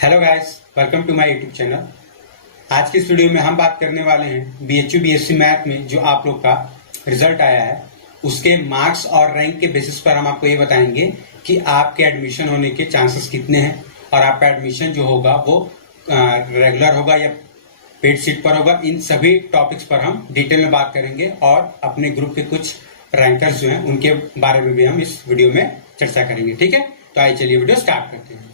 Hello guys, welcome to my YouTube channel. आज की इस वीडियो में हम बात करने वाले हैं बीएचयू बीएससी मैथ में जो आप लोग का रिजल्ट आया है उसके मार्क्स और रैंक के बेसिस पर हम आपको ये बताएंगे कि आपके एडमिशन होने के चांसेस कितने हैं और आपका एडमिशन जो होगा वो रेगुलर होगा या पेड सीट पर होगा। इन सभी टॉपिक्स पर हम डिटेल में बात करेंगे और अपने ग्रुप के कुछ रैंकर्स जो हैं उनके बारे में भी हम इस वीडियो में चर्चा करेंगे। ठीक है, तो आइए चलिए वीडियो स्टार्ट करते हैं।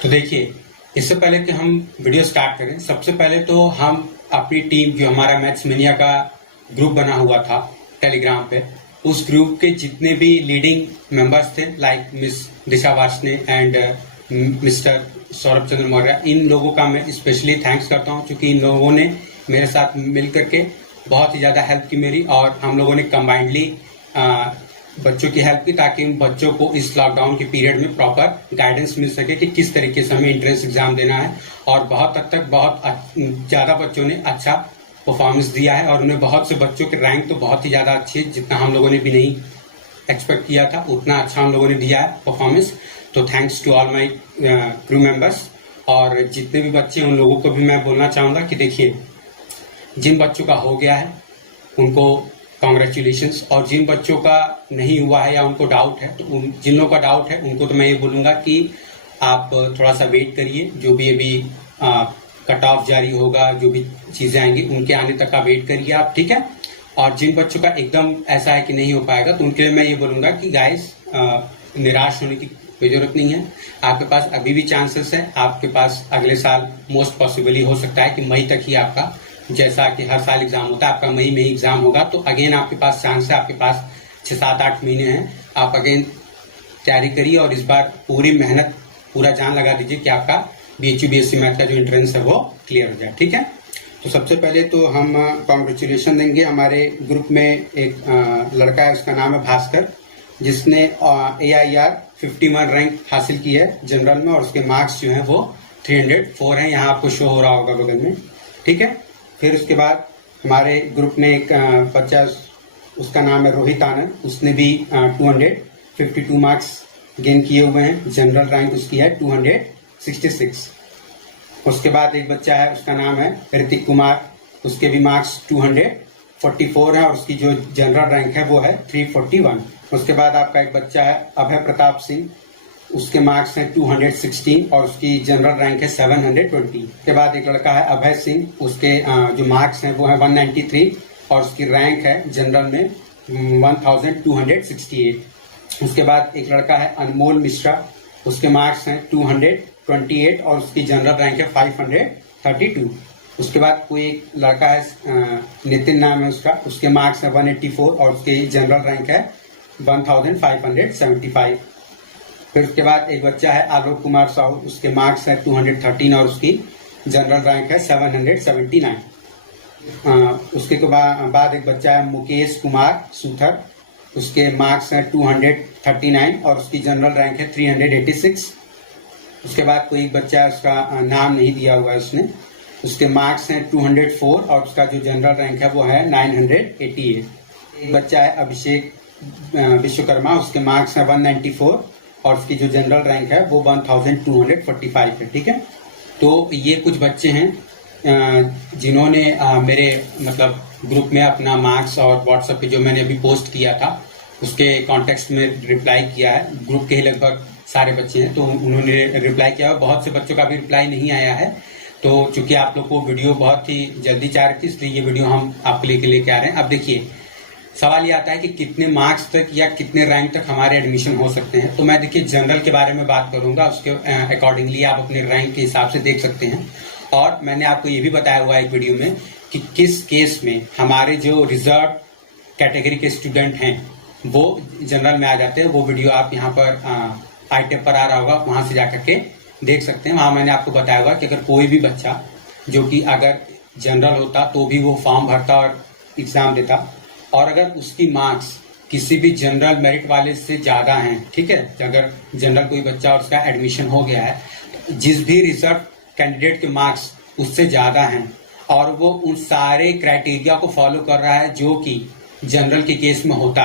तो देखिए, इससे पहले कि हम वीडियो स्टार्ट करें, सबसे पहले तो हम अपनी टीम जो हमारा मैथ्स मेनिया का ग्रुप बना हुआ था टेलीग्राम पे, उस ग्रुप के जितने भी लीडिंग मेंबर्स थे like miss Disha Varshney and mister Saurabh Chandra Maurya, इन लोगों का मैं स्पेशली थैंक्स करता हूं क्योंकि इन लोगों ने मेरे साथ मिल करके बहुत ही ज्यादा हेल्प की मेरी, और हम लोगों ने कंबाइंडली बच्चों की हेल्प की ताकि उन बच्चों को इस लॉकडाउन के पीरियड में प्रॉपर गाइडेंस मिल सके कि किस तरीके से हमें एंट्रेंस एग्जाम देना है। और बहुत हद तक बहुत ज्यादा बच्चों ने अच्छा परफॉर्मेंस दिया है और उन्हें बहुत से बच्चों के रैंक तो बहुत ही ज्यादा अच्छी है, जितना हम लोगों ने भी नहीं एक्सपेक्ट किया था उतना अच्छा हम लोगों ने दिया है परफॉर्मेंस। तो thanks to all my crew members. और जितने भी बच्चे हैं उन लोगों को भी मैं बोलना चाहूंगा कि देखिए, जिन बच्चों का हो गया है उनको कॉन्ग्रेचुलेशंस, और जिन बच्चों का नहीं हुआ है या उनको डाउट है, तो जिन लोगों का डाउट है उनको तो मैं ये बोलूंगा कि आप थोड़ा सा वेट करिए। जो भी अभी कट ऑफ जारी होगा, जो भी चीजें आएंगी उनके आने तक का वेट करिए आप, ठीक है। और जिन बच्चों का एकदम ऐसा है कि नहीं हो पाएगा तो उनके लिए मैं ये बोलूंगा कि गाइस निराश होने की कोई जरूरत नहीं है। आपके पास अभी भी चांसेस है, आपके पास अगले साल मोस्ट पॉसिबली हो सकता है कि मई तक ही आपका, जैसा कि हर साल एग्जाम होता है आपका मई में ही एग्जाम होगा, तो अगेन आपके पास चांस है, आपके पास 6-7-8 महीने हैं, आप अगेन तैयारी करिए और इस बार पूरी मेहनत पूरा जान लगा दीजिए कि आपका बीएचयू बीएससी मैथ का जो एंट्रेंस है वो क्लियर हो जाए, ठीक है। तो सबसे पहले तो हम कॉन्ग्रेचुलेशन देंगे। हमारे ग्रुप में एक लड़का है, उसका नाम है भास्कर, जिसने AIR 51 रैंक हासिल की है जनरल में और उसके मार्क्स जो है वो 304 हैं, यहाँ आपको शो हो रहा होगा बगल में, ठीक है। फिर उसके बाद हमारे ग्रुप में एक बच्चा, उसका नाम है रोहित आनंद, उसने भी 252 मार्क्स गेन किए हुए हैं। जनरल रैंक उसकी है 266। उसके बाद एक बच्चा है, उसका नाम है ऋतिक कुमार, उसके भी मार्क्स 244 है और उसकी जो जनरल रैंक है वो है 341। उसके बाद आपका एक बच्चा है अभय प्रताप सिंह, उसके मार्क्स हैं 216 और उसकी जनरल रैंक है 720। के बाद एक लड़का है अभय सिंह, उसके जो मार्क्स हैं वो है 193 और उसकी रैंक है जनरल में 1268। उसके बाद एक लड़का है अनमोल मिश्रा, उसके मार्क्स हैं 228 और उसकी जनरल रैंक है 532। उसके बाद कोई एक लड़का है नितिन नाम है उसका, उसके मार्क्स हैं 184 और उसकी जनरल रैंक है 1575। फिर उसके बाद एक बच्चा है आलोक कुमार साहू, उसके मार्क्स है 213 और उसकी जनरल रैंक है 779। उसके बाद एक बच्चा है मुकेश कुमार सूथर, उसके मार्क्स हैं 239 और उसकी जनरल रैंक है 386। उसके बाद कोई एक बच्चा है, उसका नाम नहीं दिया हुआ है उसने, उसके मार्क्स हैं 204 और उसका जो जनरल रैंक है वो है 988। एक बच्चा है अभिषेक विश्वकर्मा, उसके मार्क्स हैं 194 और उसकी जो जनरल रैंक है वो 1245 है, ठीक है। तो ये कुछ बच्चे हैं जिन्होंने मेरे मतलब ग्रुप में अपना मार्क्स और व्हाट्सएप पे जो मैंने अभी पोस्ट किया था उसके कॉन्टेक्स्ट में रिप्लाई किया है। ग्रुप के ही लगभग सारे बच्चे हैं तो उन्होंने रिप्लाई किया है। बहुत से बच्चों का भी रिप्लाई नहीं आया है, तो चूंकि आप लोग को वीडियो बहुत ही जल्दी चाह रही थी इसलिए ये वीडियो हम आपके लेके आ रहे हैं। अब देखिए, सवाल ये आता है कि कितने मार्क्स तक या कितने रैंक तक हमारे एडमिशन हो सकते हैं। तो मैं देखिए जनरल के बारे में बात करूंगा, उसके अकॉर्डिंगली आप अपने रैंक के हिसाब से देख सकते हैं। और मैंने आपको ये भी बताया हुआ है एक वीडियो में कि किस केस में हमारे जो रिजर्व कैटेगरी के स्टूडेंट हैं वो जनरल में आ जाते हैं। वो वीडियो आप यहाँ पर आई टैब पर आ रहा होगा, वहां से जाकर के देख सकते हैं। वहां मैंने आपको बताया हुआ कि अगर कोई भी बच्चा जो कि अगर जनरल होता तो भी वो फॉर्म भरता और एग्जाम देता, और अगर उसकी मार्क्स किसी भी जनरल मेरिट वाले से ज्यादा हैं, ठीक है, अगर जनरल कोई बच्चा और उसका एडमिशन हो गया है, जिस भी रिजर्व कैंडिडेट के मार्क्स उससे ज्यादा हैं और वो उन सारे क्राइटेरिया को फॉलो कर रहा है जो कि जनरल के केस में होता,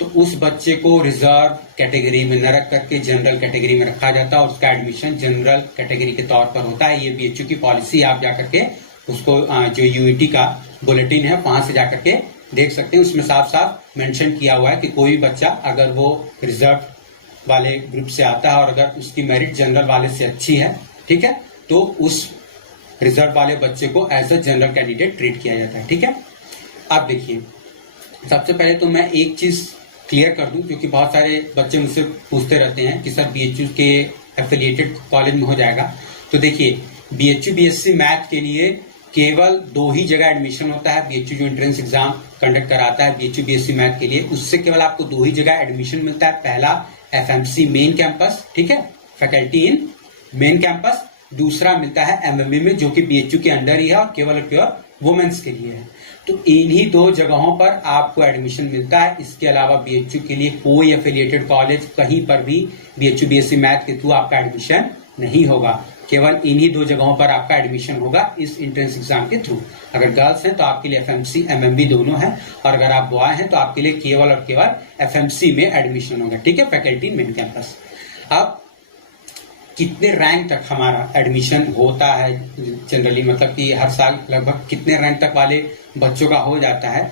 तो उस बच्चे को रिजर्व कैटेगरी में न रख करके जनरल कैटेगरी में रखा जाता है और उसका एडमिशन जनरल कैटेगरी के तौर पर होता है। ये बीएचयू की पॉलिसी, आप जाकर के उसको जो यूईटी का बुलेटिन है वहां से जाकर के देख सकते हैं। उसमें साफ साफ मेंशन किया हुआ है कि कोई भी बच्चा अगर वो रिजर्व वाले ग्रुप से आता है और अगर उसकी मेरिट जनरल वाले से अच्छी है, ठीक है, तो उस रिजर्व वाले बच्चे को as a general candidate treat किया जाता है। ठीक है, अब देखिए, सबसे पहले तो मैं एक चीज क्लियर कर दूं, क्योंकि बहुत सारे बच्चे मुझसे पूछते रहते हैं कि सर बीएचयू के एफिलिएटेड कॉलेज में हो जाएगा। तो देखिए, बीएचयू बीएससी मैथ के लिए केवल 2 ही जगह एडमिशन होता है। बीएचयू जो एंट्रेंस एग्जाम कंडक्ट कराता है बीएचयू बीएससी मैथ के लिए, उससे केवल आपको 2 ही जगह एडमिशन मिलता है। पहला एफएमसी मेन कैंपस, ठीक है, फैकल्टी इन मेन कैंपस। दूसरा मिलता है एमएमबी में, जो कि बीएचयू के अंडर ही है और केवल प्योर वुमेन्स के लिए है। तो इन्हीं 2 जगहों पर आपको एडमिशन मिलता है। इसके अलावा बीएचयू के लिए कोई एफिलिएटेड कॉलेज कहीं पर भी बीएचयू बीएससी मैथ के थ्रू आपका एडमिशन नहीं होगा। केवल इन्हीं 2 जगहों पर आपका एडमिशन होगा इस एंट्रेंस एग्जाम के थ्रू। अगर गर्ल्स हैं तो आपके लिए एफएमसी एमएमबी दोनों है, और अगर आप बॉय हैं तो आपके लिए केवल और केवल एफएमसी में एडमिशन होगा। ठीक है, फैकल्टी मेन कैंपस। अब कितने रैंक तक हमारा एडमिशन होता है जनरली, मतलब कि हर साल लगभग कितने रैंक तक वाले बच्चों का हो जाता है,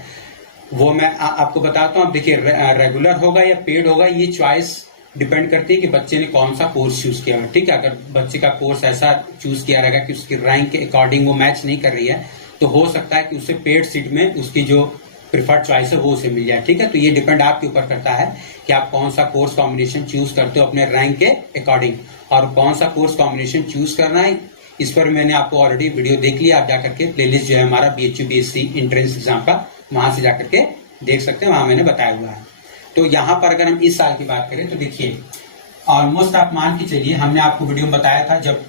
वो मैं आपको बताता हूँ। अब देखिए, रेगुलर होगा या पेड होगा, ये चॉइस डिपेंड करती है कि बच्चे ने कौन सा कोर्स चूज किया है। ठीक है, अगर बच्चे का कोर्स ऐसा चूज किया रहेगा कि उसकी रैंक के अकॉर्डिंग वो मैच नहीं कर रही है, तो हो सकता है कि उसे पेड सीट में उसकी जो प्रिफर्ड चॉइस है वो उसे मिल जाए। ठीक है, तो ये डिपेंड आपके ऊपर करता है कि आप कौन सा कोर्स कॉम्बिनेशन चूज करते हो अपने रैंक के अकॉर्डिंग, और कौन सा कोर्स कॉम्बिनेशन चूज करना है इस पर मैंने आपको ऑलरेडी वीडियो देख लिया। आप जाकर के प्लेलिस्ट जो है हमारा बीएचयू बीएससी एंट्रेंस एग्जाम का, वहां से जाकर के देख सकते हैं, वहां मैंने बताया हुआ है। तो यहाँ पर अगर हम इस साल की बात करें तो देखिए, ऑलमोस्ट आप मान के चलिए, हमने आपको वीडियो में बताया था जब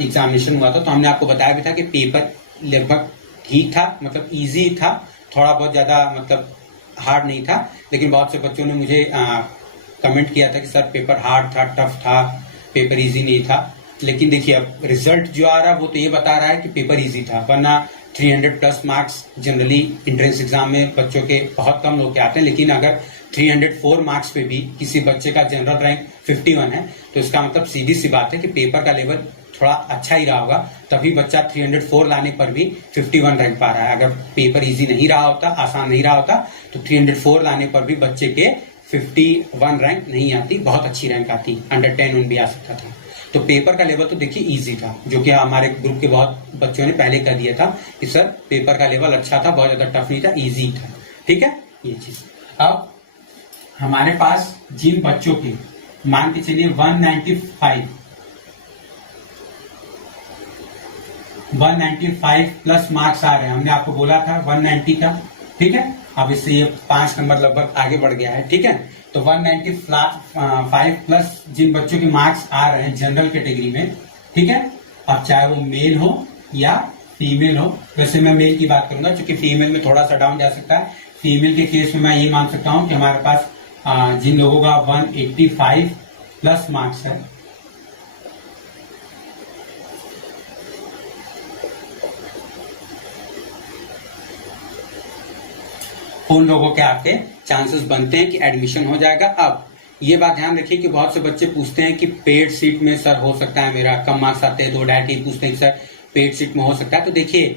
एग्जामिनेशन हुआ था, तो हमने आपको बताया भी था कि पेपर लगभग ठीक था, मतलब इजी था, थोड़ा बहुत ज्यादा मतलब हार्ड नहीं था। लेकिन बहुत से बच्चों ने मुझे कमेंट किया था कि सर पेपर हार्ड था, टफ था, पेपर इजी नहीं था। लेकिन देखिए, अब रिजल्ट जो आ रहा है वो तो ये बता रहा है कि पेपर इजी था, वरना 300 plus marks generally entrance exam में बच्चों के बहुत कम लोग के आते हैं। लेकिन अगर 304 मार्क्स पे भी किसी बच्चे का जनरल रैंक 51 है, तो इसका मतलब सीधी सी बात है कि पेपर का लेवल थोड़ा अच्छा ही रहा होगा, तभी बच्चा 304 लाने पर भी 51 रैंक पा रहा है। अगर पेपर इजी नहीं रहा होता, आसान नहीं रहा होता, तो 304 लाने पर भी बच्चे के 51 रैंक नहीं आती, बहुत अच्छी रैंक आती, अंडर 10 भी आ सकता था। तो पेपर का लेवल तो देखिए इजी था, जो कि हमारे ग्रुप के बहुत बच्चों ने पहले कर दिया था कि सर पेपर का लेवल अच्छा था, बहुत ज्यादा टफ नहीं था, इजी था। ठीक है, ये चीज। अब हमारे पास जिन बच्चों के मान के चलिए 195 प्लस मार्क्स आ रहे हैं, हमने आपको बोला था 190 का। ठीक है, अब इससे ये 5 नंबर लगभग आगे बढ़ गया है। ठीक है, तो 195 प्लस जिन बच्चों के मार्क्स आ रहे हैं जनरल कैटेगरी में, ठीक है, अब चाहे वो मेल हो या फीमेल हो, वैसे मैं मेल की बात करूंगा क्योंकि फीमेल में थोड़ा सा डाउन जा सकता है। फीमेल के केस में मैं ये मान सकता हूं कि हमारे पास जिन लोगों का 185 प्लस मार्क्स है, उन लोगों के आपके चांसेस बनते हैं कि एडमिशन हो जाएगा। अब ये बात ध्यान रखिए कि बहुत से बच्चे पूछते हैं कि पेड सीट में सर हो सकता है, मेरा कम मार्क्स आते हैं, तो डायरेक्टली पूछते हैं कि सर पेड सीट में हो सकता है। तो देखिए,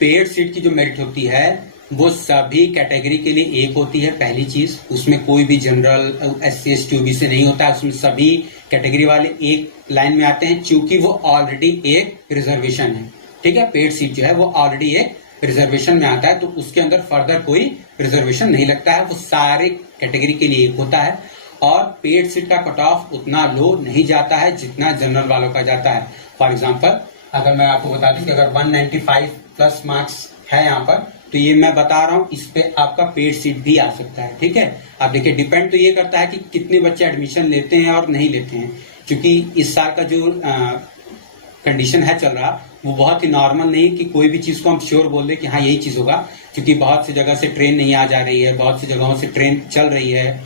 पेड सीट की जो मेरिट होती है वो सभी कैटेगरी के लिए एक होती है। पहली चीज, उसमें कोई भी जनरल SC ST OBC नहीं होता है, उसमें सभी कैटेगरी वाले एक लाइन में आते हैं, क्योंकि वो ऑलरेडी एक रिजर्वेशन है। ठीक है, पेड सीट जो है वो ऑलरेडी एक रिजर्वेशन में आता है, तो उसके अंदर फर्दर कोई रिजर्वेशन नहीं लगता है, वो सारे कैटेगरी के लिए एक होता है। और पेड सीट का कट ऑफ उतना लो नहीं जाता है जितना जनरल वालों का जाता है। फॉर एग्जाम्पल, अगर मैं आपको बता दूं कि अगर 195 प्लस मार्क्स है यहाँ पर, तो ये मैं बता रहा हूँ, इस पे आपका पेड सीट भी आ सकता है। ठीक है, आप देखिए, डिपेंड तो ये करता है कि कितने बच्चे एडमिशन लेते हैं और नहीं लेते हैं, क्योंकि इस साल का जो कंडीशन है चल रहा, वो बहुत ही नॉर्मल नहीं है कि कोई भी चीज को हम श्योर बोल दे कि हाँ यही चीज होगा, क्योंकि बहुत सी जगह से ट्रेन नहीं आ जा रही है, बहुत सी जगहों से ट्रेन चल रही है,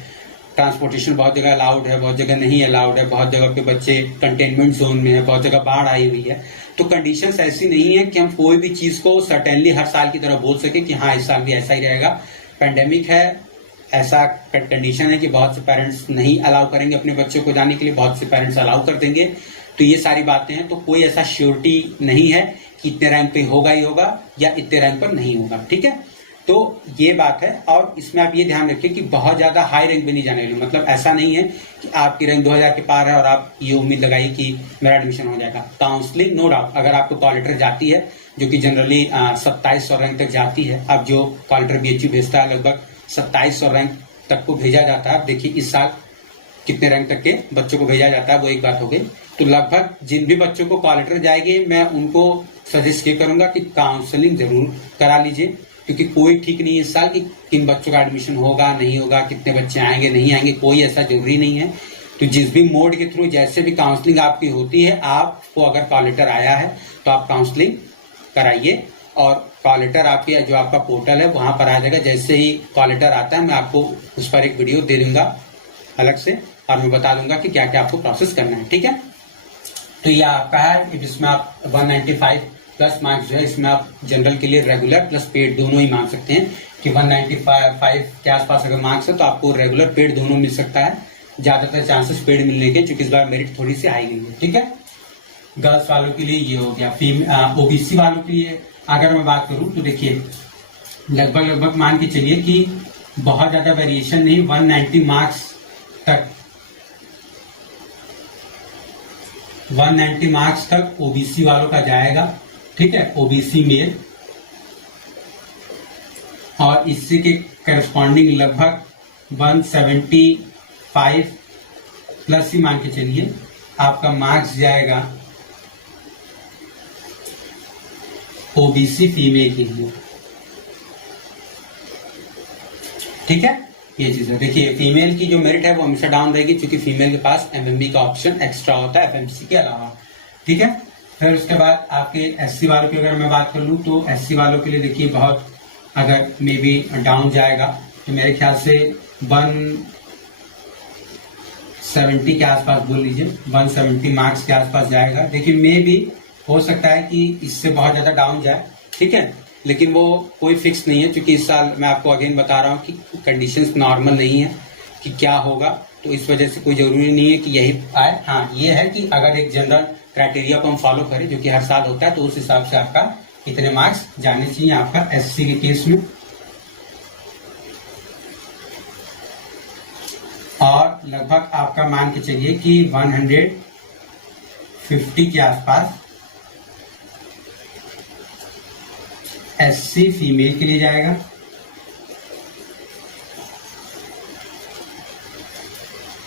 ट्रांसपोर्टेशन बहुत जगह अलाउड है, बहुत जगह नहीं अलाउड है, बहुत जगह पे बच्चे कंटेनमेंट जोन में है, बहुत जगह बाढ़ आई हुई है। तो कंडीशंस ऐसी नहीं है कि हम कोई भी चीज को सर्टेनली हर साल की तरह बोल सके कि हाँ इस साल भी ऐसा ही रहेगा। पेंडेमिक है, ऐसा कंडीशन है कि बहुत से पेरेंट्स नहीं अलाउ करेंगे अपने बच्चों को जाने के लिए, बहुत से पेरेंट्स अलाउ कर देंगे। तो ये सारी बातें हैं, तो कोई ऐसा श्योरिटी नहीं है कि इतने रैंक पे होगा ही होगा या इतने रैंक पर नहीं होगा, ठीक है। तो ये बात है। और इसमें आप ये ध्यान रखिए कि बहुत ज्यादा हाई रैंक भी नहीं जाने वाली, मतलब ऐसा नहीं है कि आपकी रैंक 2000 के पार है और आप ये उम्मीद लगाइए कि मेरा एडमिशन हो जाएगा। काउंसलिंग नो डाउट अगर आपको कॉल लेटर जाती है, जो कि जनरली 2700 रैंक तक जाती है। अब जो कॉल लेटर BHU भेजता है लगभग 2700 रैंक तक को भेजा जाता है। अब देखिए इस साल कितने रैंक तक के बच्चों को भेजा जाता है, वो एक बात हो गई। तो लगभग जिन भी बच्चों को कॉल लेटर जाएगी, मैं उनको सजेस्ट ये करूंगा कि काउंसलिंग जरूर करा लीजिए, क्योंकि कोई ठीक नहीं है इस साल कि किन बच्चों का एडमिशन होगा नहीं होगा, कितने बच्चे आएंगे नहीं आएंगे, कोई ऐसा जरूरी नहीं है। तो जिस भी मोड के थ्रू जैसे भी काउंसलिंग आपकी होती है, आपको अगर कॉल लेटर आया है तो आप काउंसलिंग कराइए। और कॉल लेटर आपके जो आपका पोर्टल है वहां पर आ जाएगा। जैसे ही कॉल लेटर आता है मैं आपको उस पर एक वीडियो दे दूंगा अलग से, और मैं बता दूंगा कि क्या क्या आपको प्रोसेस करना है, ठीक है। तो ये आपका है, जिसमें आप 195 प्लस मार्क्स जो है, इसमें आप जनरल के लिए रेगुलर प्लस पेड दोनों ही मांग सकते हैं कि 195 के आसपास अगर मार्क्स है तो आपको रेगुलर पेड दोनों मिल सकता है। ज्यादातर चांसेस पेड मिलने के, क्योंकि इस बार मेरिट थोड़ी सी हाई गई है, ठीक है। गर्ल्स वालों के लिए ये हो गया। OBC वालों के लिए अगर मैं बात करूं तो देखिए लगभग मान के चलिए कि बहुत ज्यादा वेरिएशन नहीं, 190 मार्क्स तक 190 मार्क्स तक OBC वालों का जाएगा, ठीक है। OBC मेल, और इससे के करस्पॉन्डिंग लगभग 175 प्लस ही मान के चलिए आपका मार्क्स जाएगा OBC फीमेल के लिए, ठीक है। ये चीज है। देखिए फीमेल की जो मेरिट है वो हमेशा डाउन रहेगी, क्योंकि फीमेल के पास MMB का ऑप्शन एक्स्ट्रा होता है FMC के अलावा, ठीक है। फिर उसके बाद आपके SC वालों की अगर मैं बात कर लूँ तो SC वालों के लिए देखिए बहुत अगर मे बी डाउन जाएगा तो मेरे ख्याल से 170 के आसपास बोल लीजिए, 170 मार्क्स के आसपास जाएगा। देखिए मे भी हो सकता है कि इससे बहुत ज्यादा डाउन जाए, ठीक है, लेकिन वो कोई फिक्स नहीं है, क्योंकि इस साल मैं आपको अगेन बता रहा हूँ कि कंडीशंस नॉर्मल नहीं है कि क्या होगा, तो इस वजह से कोई जरूरी नहीं है कि यही आए। हाँ ये है कि अगर एक जनरल क्राइटेरिया को हम फॉलो करें जो कि हर साल होता है, तो उस हिसाब से आपका इतने मार्क्स जाने चाहिए आपका SC के केस में। और लगभग आपका मान के चलिए कि 150 के आसपास SC फीमेल के लिए जाएगा,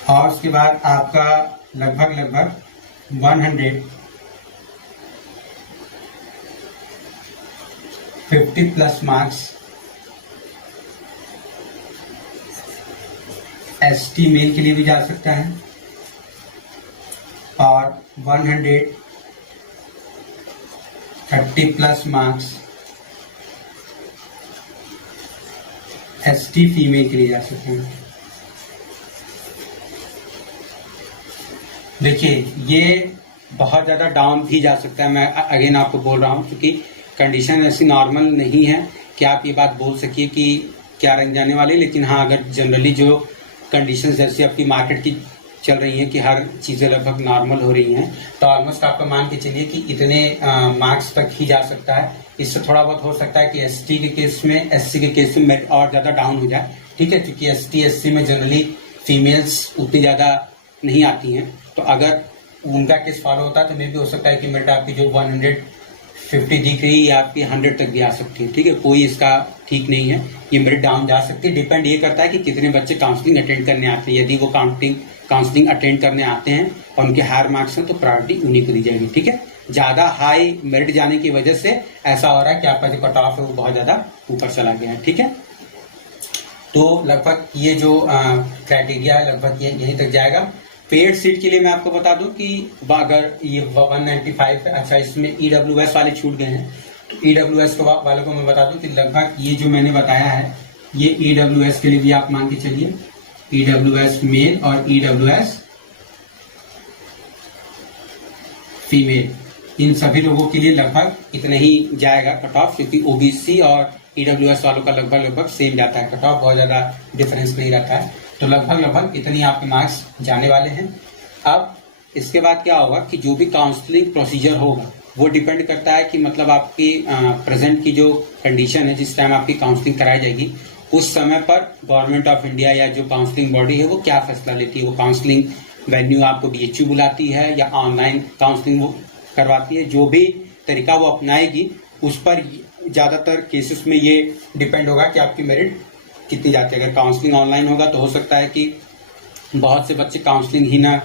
और उसके बाद आपका लगभग 150 प्लस मार्क्स ST मेल के लिए भी जा सकता है, और 130 प्लस मार्क्स ST फीमेल के लिए जा सकते हैं। देखिए ये बहुत ज्यादा डाउन भी जा सकता है, मैं अगेन आपको बोल रहा हूं, क्योंकि कंडीशन ऐसी नॉर्मल नहीं है कि आप ये बात बोल सकिए कि क्या रैंक जाने वाले। लेकिन हाँ अगर जनरली जो कंडीशन जैसी आपकी मार्केट की चल रही है कि हर चीजें लगभग नॉर्मल हो रही हैं, तो ऑलमोस्ट आपका मान के चलिए कि इतने मार्क्स तक ही जा सकता है। इससे थोड़ा बहुत हो सकता है कि ST के केस में, SC के केस में मेरिट और ज्यादा डाउन हो जाए, ठीक है, क्योंकि ST SC में जनरली फीमेल्स उतनी ज्यादा नहीं आती हैं। तो अगर उनका केस फॉलो होता है तो मे भी हो सकता है कि मेरिट आपकी जो 150 दिख रही है आपकी 100 तक भी आ सकती है, ठीक है, कोई इसका ठीक नहीं है, ये मेरिट डाउन जा सकती है। डिपेंड ये करता है कि कितने बच्चे काउंसलिंग अटेंड करने आते हैं। यदि वो काउंसलिंग अटेंड करने आते हैं और उनके हायर मार्क्स हैं तो प्रायोरिटी उन्हीं को दी जाएगी, ठीक है। ज्यादा हाई मेरिट जाने की वजह से ऐसा हो रहा है कि आपका जो कट ऑफ है वो बहुत ज्यादा ऊपर चला गया है, ठीक है। तो लगभग ये जो क्राइटेरिया है लगभग ये यहीं तक जाएगा। पेड सीट के लिए मैं आपको बता दूं कि अगर ये 195 है, अच्छा इसमें EWS वाले छूट गए हैं, तो EWS वालों को मैं बता दूं कि लगभग ये जो मैंने बताया है ये EWS के लिए भी आप मान के चलिए, EWS मेल और EWS फीमेल, इन सभी लोगों के लिए लगभग इतना ही जाएगा कट ऑफ, क्योंकि ओबीसी और ईडब्ल्यूएस वालों का लगभग लगभग सेम जाता है कट ऑफ, बहुत ज्यादा डिफरेंस नहीं रहता है। तो लगभग लगभग इतनी आपके मार्क्स जाने वाले हैं। अब इसके बाद क्या होगा कि जो भी काउंसलिंग प्रोसीजर होगा वो डिपेंड करता है कि मतलब आपकी प्रेजेंट की जो कंडीशन है, जिस टाइम आपकी काउंसलिंग कराई जाएगी उस समय पर गवर्नमेंट ऑफ इंडिया या जो काउंसलिंग बॉडी है वो क्या फैसला लेती है। वो काउंसलिंग वेन्यू आपको बीएचयू बुलाती है या ऑनलाइन काउंसलिंग वो करवाती है, जो भी तरीका वो अपनाएगी उस पर ज्यादातर केसेस में ये डिपेंड होगा कि आपकी मेरिट कितनी जाती है। अगर काउंसलिंग ऑनलाइन होगा तो हो सकता है कि बहुत से बच्चे काउंसलिंग ही ना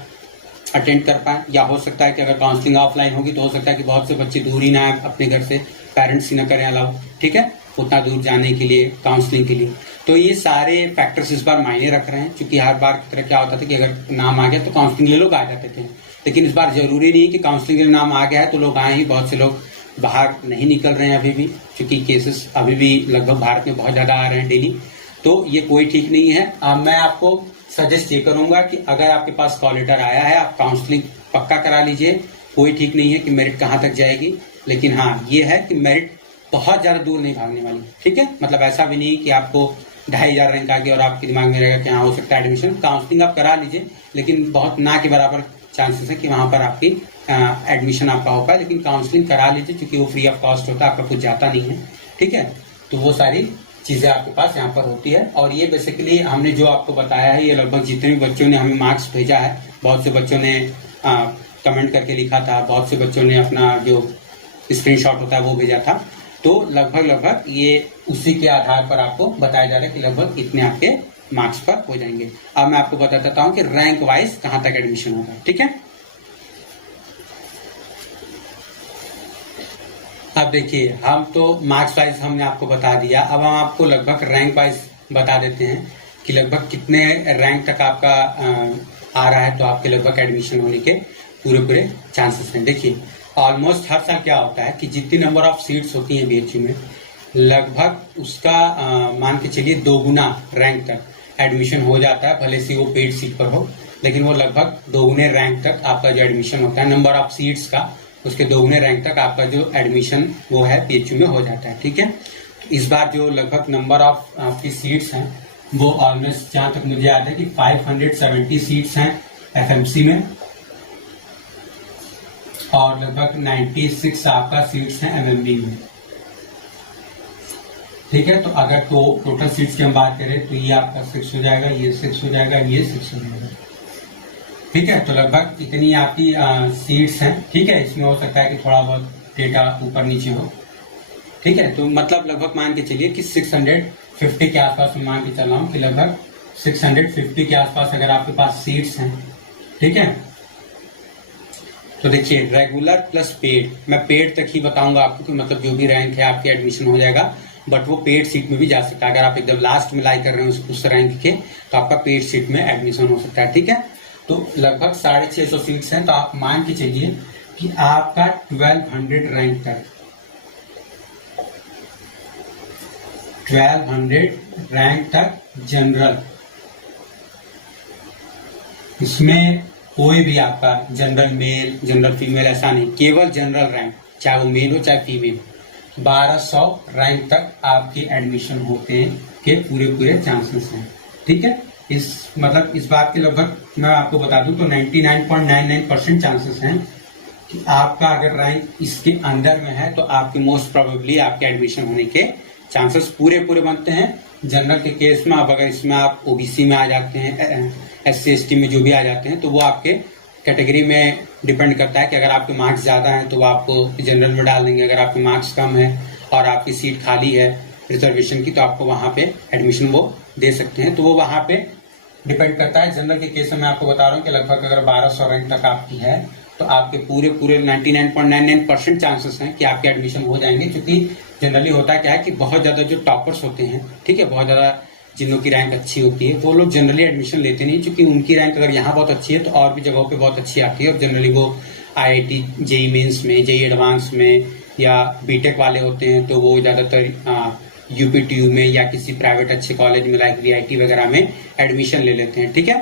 अटेंड कर पाए, या हो सकता है कि अगर काउंसलिंग ऑफलाइन होगी तो हो सकता है कि बहुत से बच्चे दूर ही ना आए अपने घर से, पेरेंट्स ही ना करें अलाउ, ठीक है, उतना दूर जाने के लिए काउंसलिंग के लिए। तो ये सारे फैक्टर्स इस बार मायने रख रहे हैं, क्योंकि हर बार की तरह क्या होता था कि अगर नाम आ गया तो काउंसलिंग के लिए लोग आ जाते थे, लेकिन इस बार जरूरी नहीं कि काउंसलिंग के लिए नाम आ गया है तो लोग आए ही। बहुत से लोग बाहर नहीं निकल रहे हैं अभी भी, क्योंकि केसेस अभी भी लगभग भारत में बहुत ज्यादा आ रहे हैं डेली, तो ये कोई ठीक नहीं है। मैं आपको सजेस्ट ये करूंगा कि अगर आपके पास कॉल लेटर आया है आप काउंसलिंग पक्का करा लीजिए। कोई ठीक नहीं है कि मेरिट कहाँ तक जाएगी, लेकिन हाँ ये है कि मेरिट बहुत ज्यादा दूर नहीं भागने वाली, ठीक है। मतलब ऐसा भी नहीं कि आपको 2500 रैंक आ गया और आपके दिमाग में रहेगा कि हाँ हो सकता है एडमिशन। काउंसलिंग आप करा लीजिए, लेकिन बहुत ना के बराबर चांसेस है कि वहां पर आपकी एडमिशन आपका हो पाए, लेकिन काउंसलिंग करा लीजिए क्योंकि वो फ्री ऑफ कॉस्ट होता है, आपका कुछ जाता नहीं है, ठीक है। तो वो सारी चीजें आपके पास यहाँ पर होती है। और ये बेसिकली हमने जो आपको बताया है, ये लगभग जितने भी बच्चों ने हमें मार्क्स भेजा है, बहुत से बच्चों ने कमेंट करके लिखा था, बहुत से बच्चों ने अपना जो स्क्रीनशॉट होता है वो भेजा था, तो लगभग ये उसी के आधार पर आपको बताया जा रहा है कि लगभग इतने आपके मार्क्स पर हो जाएंगे। अब मैं आपको बता देता हूँ कि रैंक वाइज कहाँ तक एडमिशन होगा, ठीक है। अब देखिए, हम तो मार्क्स वाइज हमने आपको बता दिया, अब हम आपको लगभग रैंक वाइज बता देते हैं कि लगभग कितने रैंक तक आपका आ रहा है, तो आपके लगभग एडमिशन होने के पूरे चांसेस हैं। देखिए, ऑलमोस्ट हर साल क्या होता है कि जितनी नंबर ऑफ सीट्स होती हैं बीएचयू में, लगभग उसका मान के चलिए 2 गुना रैंक तक एडमिशन हो जाता है, भले से वो पेड सीट पर हो, लेकिन वो लगभग 2 गुने रैंक तक आपका जो एडमिशन होता है नंबर ऑफ सीट्स का, उसके 2 गुने रैंक तक आपका जो एडमिशन वो है बीएचयू में हो जाता है, ठीक है। इस बार जो लगभग नंबर ऑफ आपकी सीट्स हैं वो ऑलमोस्ट, जहां तक मुझे याद है कि 570 सीट्स हैं एफएमसी में, और लगभग 96 आपका सीट्स हैं एमएमबी में, ठीक है। तो अगर तो टोटल सीट्स की हम बात करें तो ये आपका 6 हो जाएगा, ये 6 हो जाएगा, ये 6 हो जाएगा, ठीक है। तो लगभग इतनी आपकी सीट्स हैं, ठीक है। इसमें हो सकता है कि थोड़ा बहुत डेटा ऊपर नीचे हो, ठीक है। तो मतलब लगभग मान के चलिए कि 650 के आसपास मैं मान के चल रहा हूँ कि लगभग 650 के आसपास अगर आपके पास सीट्स हैं, ठीक है। तो देखिए, रेगुलर प्लस पेड, मैं पेड तक ही बताऊंगा आपको कि मतलब जो भी रैंक है आपके एडमिशन हो जाएगा, बट वो पेड सीट में भी जा सकता है। अगर आप एकदम लास्ट में लाई कर रहे हैं उस रैंक के, तो आपका पेड सीट में एडमिशन हो सकता है, ठीक है। तो लगभग 650 सीट्स हैं, तो आप मान के चलिए कि आपका 1200 रैंक तक, 1200 रैंक तक जनरल, इसमें कोई भी आपका जनरल मेल जनरल फीमेल ऐसा नहीं, केवल जनरल रैंक, चाहे वो मेल हो चाहे फीमेल, 1200 रैंक तक आपके एडमिशन होते हैं के पूरे चांसेस हैं, ठीक है। इस मतलब इस बात के लगभग मैं आपको बता दूं तो 99.99% चांसेस हैं कि आपका अगर रैंक इसके अंदर में है तो आपके मोस्ट प्रोबेबली आपके एडमिशन होने के चांसेस पूरे बनते हैं। जनरल के केस में, अब अगर इसमें आप ओबीसी में आ जाते हैं, SC ST में जो भी आ जाते हैं, तो वो आपके कैटेगरी में डिपेंड करता है कि अगर आपके मार्क्स ज्यादा हैं तो वो आपको जनरल में डाल देंगे, अगर आपके मार्क्स कम है और आपकी सीट खाली है रिजर्वेशन की, तो आपको वहां पे एडमिशन वो दे सकते हैं। तो वो वहां पे डिपेंड करता है। जनरल के केस में मैं आपको बता रहा हूँ कि लगभग अगर 1200 रैंक तक आपकी है तो आपके पूरे 99.99% चांसेस हैं कि आपके एडमिशन हो जाएंगे, क्योंकि जनरली होता क्या है कि बहुत ज्यादा जो टॉपर्स होते हैं, ठीक है, बहुत ज्यादा जिनों की रैंक अच्छी होती है, वो लोग जनरली एडमिशन लेते नहीं, क्योंकि उनकी रैंक अगर यहाँ बहुत अच्छी है तो और भी जगहों पे बहुत अच्छी आती है, और जनरली वो IIT जेई मेंस में, जेई एडवांस में या बीटेक वाले होते हैं, तो वो ज्यादातर UPTU में या किसी प्राइवेट अच्छे कॉलेज में लाइक VIT वगैरह में एडमिशन ले लेते हैं, ठीक है।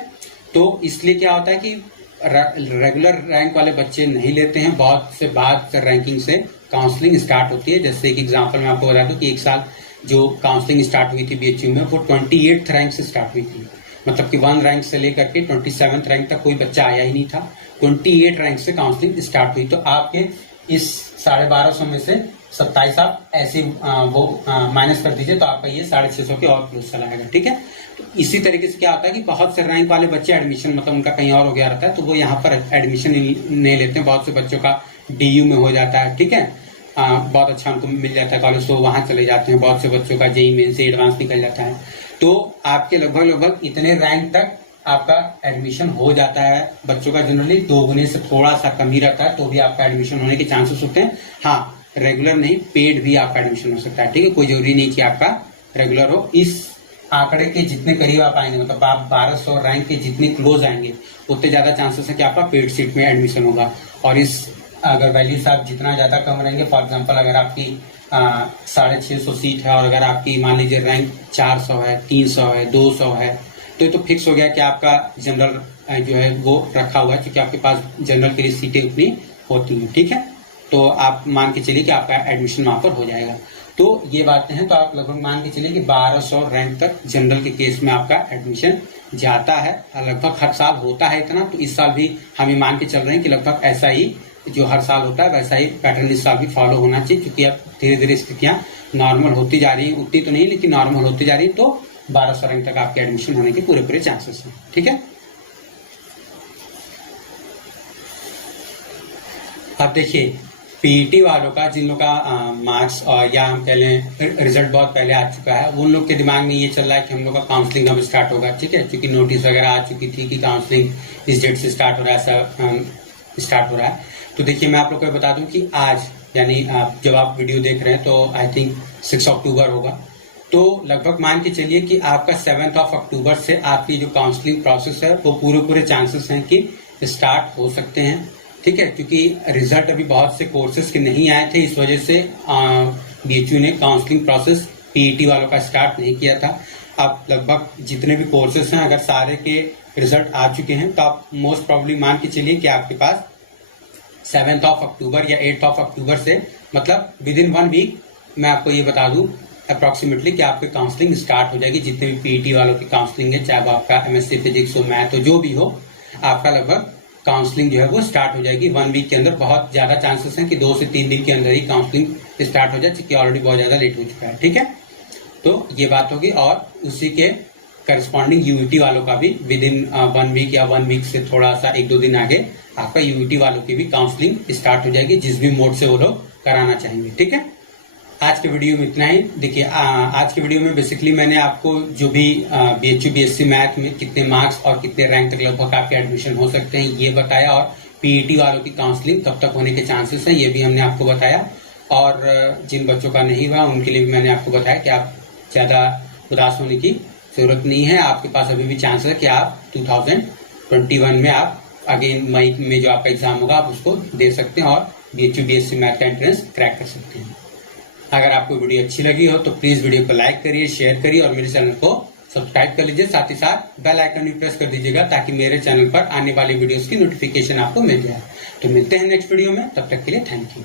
तो इसलिए क्या होता है कि रेगुलर रैंक वाले बच्चे नहीं लेते हैं, बहुत से बाद रैंकिंग से काउंसलिंग स्टार्ट होती है। जैसे एक एग्जांपल मैं आपको बता दूं कि एक साल जो काउंसलिंग स्टार्ट हुई थी बीएचयू में वो 28th रैंक से स्टार्ट हुई थी, मतलब कि 1 रैंक से लेकर के 27th रैंक तक कोई बच्चा आया ही नहीं था। 28 रैंक से काउंसलिंग स्टार्ट हुई, तो आपके इस 1250 में से 27 आप ऐसे वो माइनस कर दीजिए, तो आपका ये 650 के और प्लस चला आएगा। ठीक है, तो इसी तरीके से क्या होता है कि बहुत से रैंक वाले बच्चे एडमिशन मतलब उनका कहीं और हो गया रहता है, तो वो यहाँ पर एडमिशन नहीं लेते हैं। बहुत से बच्चों का डीयू में हो जाता है, ठीक है, बहुत अच्छा उनको मिल जाता है कॉलेज, तो वहां चले जाते हैं। बहुत से बच्चों का जेईई मेन से एडवांस निकल जाता है, तो आपके लगभग इतने रैंक तक आपका एडमिशन हो जाता है। बच्चों का जनरली 2 गुने से थोड़ा सा कम ही रहता है, तो भी आपका एडमिशन होने के चांसेस होते हैं। हाँ, रेगुलर नहीं, पेड भी आपका एडमिशन हो सकता है। ठीक है, कोई जरूरी नहीं कि आपका रेगुलर हो। इस आंकड़े के जितने करीब आप आएंगे, मतलब आप 1200 रैंक के जितने क्लोज आएंगे, उतने ज्यादा चांसेस है कि आपका पेड सीट में एडमिशन होगा। और इस अगर वैल्यूज आप जितना ज्यादा कम रहेंगे, फॉर एग्जाम्पल अगर आपकी 650 सीट है और अगर आपकी मान लीजिए रैंक 400 है, 300 है, 200 है, तो ये तो फिक्स हो गया कि आपका जनरल जो है वो रखा हुआ है, क्योंकि आपके पास जनरल के लिए सीटें उतनी होती हैं। ठीक है, तो आप मान के चलिए कि आपका एडमिशन वहां पर हो जाएगा। तो ये बातें हैं, तो आप लगभग मान के चलिए कि 1200 रैंक तक जनरल के केस में आपका एडमिशन जाता है। लगभग हर साल होता है इतना, तो इस साल भी हम ये मान के चल रहे हैं कि लगभग ऐसा ही जो हर साल होता है वैसा ही पैटर्न इस साल भी फॉलो होना चाहिए, क्योंकि अब धीरे धीरे स्थितियां नॉर्मल होती जा रही है, उतनी तो नहीं लेकिन नॉर्मल होती जा रही है, तो 1200 रैंक तक आपके एडमिशन होने के पूरे चांसेस हैं। ठीक है, अब देखिए पीईटी वालों का, जिन लोग का मार्क्स और या हम कह लें रिजल्ट बहुत पहले आ चुका है, उन लोग के दिमाग में ये चल रहा है कि हम लोग का काउंसलिंग अब स्टार्ट होगा। ठीक है, क्योंकि नोटिस वगैरह आ चुकी थी कि काउंसलिंग इस डेट से स्टार्ट हो रहा है, ऐसा स्टार्ट हो रहा है। तो देखिए मैं आप लोग को बता दूं कि आज यानी जब आप वीडियो देख रहे हैं तो आई थिंक 6 अक्टूबर होगा, तो लगभग मान के चलिए कि आपका 7 अक्टूबर से आपकी जो काउंसलिंग प्रोसेस है वो पूरे चांसेस हैं कि स्टार्ट हो सकते हैं। ठीक है, क्योंकि रिजल्ट अभी बहुत से कोर्सेज के नहीं आए थे, इस वजह से बीएचयू ने काउंसलिंग प्रोसेस पीईटी वालों का स्टार्ट नहीं किया था। अब लगभग जितने भी कोर्सेज हैं अगर सारे के रिजल्ट आ चुके हैं, तो आप मोस्ट प्रॉब्ली मान के चलिए कि आपके पास 7 अक्टूबर या 8 अक्टूबर से, मतलब विद इन 1 वीक मैं आपको ये बता दूं अप्रोक्सीमेटली कि आपकी काउंसलिंग स्टार्ट हो जाएगी। जितने भी पीईटी वालों की काउंसलिंग है, चाहे वो आपका एमएससी फिजिक्स हो, मैथ हो, जो भी हो, आपका लगभग काउंसलिंग जो है वो स्टार्ट हो जाएगी 1 वीक के अंदर। बहुत ज्यादा चांसेस हैं कि 2 से 3 दिन के अंदर ही काउंसलिंग स्टार्ट हो जाए, क्योंकि ऑलरेडी बहुत ज्यादा लेट हो चुका है। ठीक है, तो ये बात होगी, और उसी के करस्पॉन्डिंग यूईटी वालों का भी विद इन 1 वीक या 1 वीक से थोड़ा सा 1-2 दिन आगे आपका यूईटी वालों की भी काउंसलिंग स्टार्ट हो जाएगी, जिस भी मोड से वो लोग कराना चाहेंगे। ठीक है, आज के वीडियो में इतना ही। देखिए आज के वीडियो में बेसिकली मैंने आपको जो भी बीएचयू बीएससी मैथ में कितने मार्क्स और कितने रैंक तक लगभग आपके एडमिशन हो सकते हैं ये बताया, और पीईटी वालों की काउंसलिंग कब तक होने के चांसेस हैं ये भी हमने आपको बताया। और जिन बच्चों का नहीं हुआ उनके लिए भी मैंने आपको बताया कि आप ज्यादा उदास होने की जरूरत नहीं है। आपके पास अभी भी चांस है कि आप 2021 में आप अगेन मई में जो आपका एग्जाम होगा आप उसको दे सकते हैं और बीएचयू बीएससी मैथ का एंट्रेंस क्रैक कर सकते हैं। अगर आपको वीडियो अच्छी लगी हो तो प्लीज वीडियो को लाइक करिए, शेयर करिए और मेरे चैनल को सब्सक्राइब कर लीजिए। साथ ही साथ बेल आइकन भी प्रेस कर दीजिएगा ताकि मेरे चैनल पर आने वाली वीडियोस की नोटिफिकेशन आपको मिल जाए। तो मिलते हैं नेक्स्ट वीडियो में, तब तक के लिए थैंक यू।